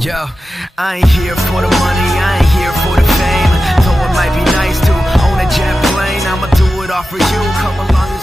Yo, I ain't here for the money, I ain't here for the fame. Though it might be nice to own a jet plane, I'ma do it all for you. Come along.